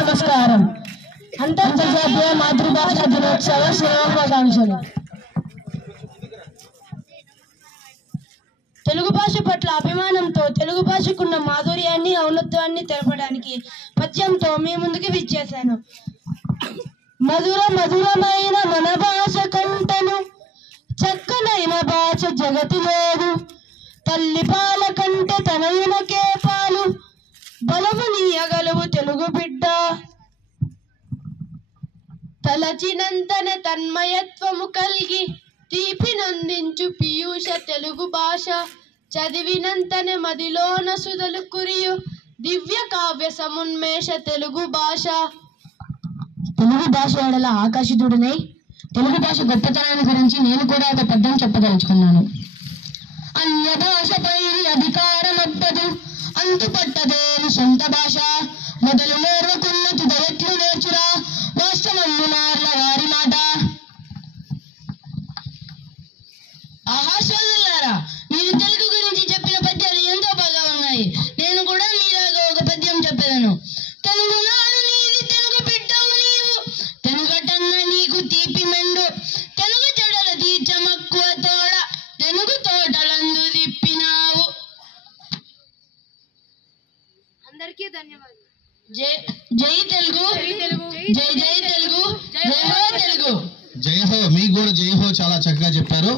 నమస్కారం. అంతర్జాతీయ మాతృభాషా దినోత్సవ శుభాకాంక్షలు. తెలుగు భాష పట్ల అభిమానంతో తెలుగు భాషకున్న మాధుర్యాన్ని ఔన్నత్యాన్ని తెలపడానికి పద్యంతో మీ ముందుకు విచ్చేశాను. మధురమైన మన భాష కంటను చక్కనైన భాష జగతి లేదు. తల్లి పాల కంటే తనయునకే పాలు బలము నీయగలవు తెలుగు బిడ్డ. తలచినంతన తన్మయత్వము కలిగి తీపి నందించు పీయూష తెలుగు భాష. చదివినంతనే మదిలోన సుధలు కురియు దివ్య కావ్య సమున్మేష తెలుగు భాష. తెలుగు భాష ఎడల ఆకర్షితుడినై తెలుగు భాష గొప్పతనాన్ని గురించి నేను కూడా ఒక పద్యం చెప్పదలుచుకున్నాను. అన్య భాషపై అధికారమొద్దదు అంతుపట్టదేని సొంత భాష. మొదలు నేర్వకున్న తుదరెట్లు నేర్చురా వాస్తవమునార్ల వారి మాట. ఆహా సోదరులారా, మీరు తెలుగు గురించి చెప్పిన పద్యాలు ఎంతో బాగా ఉన్నాయి. నేను కూడా మీలాగా ఒక పద్యం చెప్పేదను. తెలుగు నాడు నీది తెలుగు బిడ్డవు నీవు, తెలుగటన్న నీకు తీపి మెండు. తెలుగు చెడల తీర్చమక్కువ తోడ, తెలుగు తోటలందు తిప్పినావు. అందరికీ ధన్యవాదాలు. జై తెలుగు, జై జై తెలుగు, జై హో తెలుగు. జై హో. మీకు కూడా జై హో చాలా చక్కగా చెప్పారు.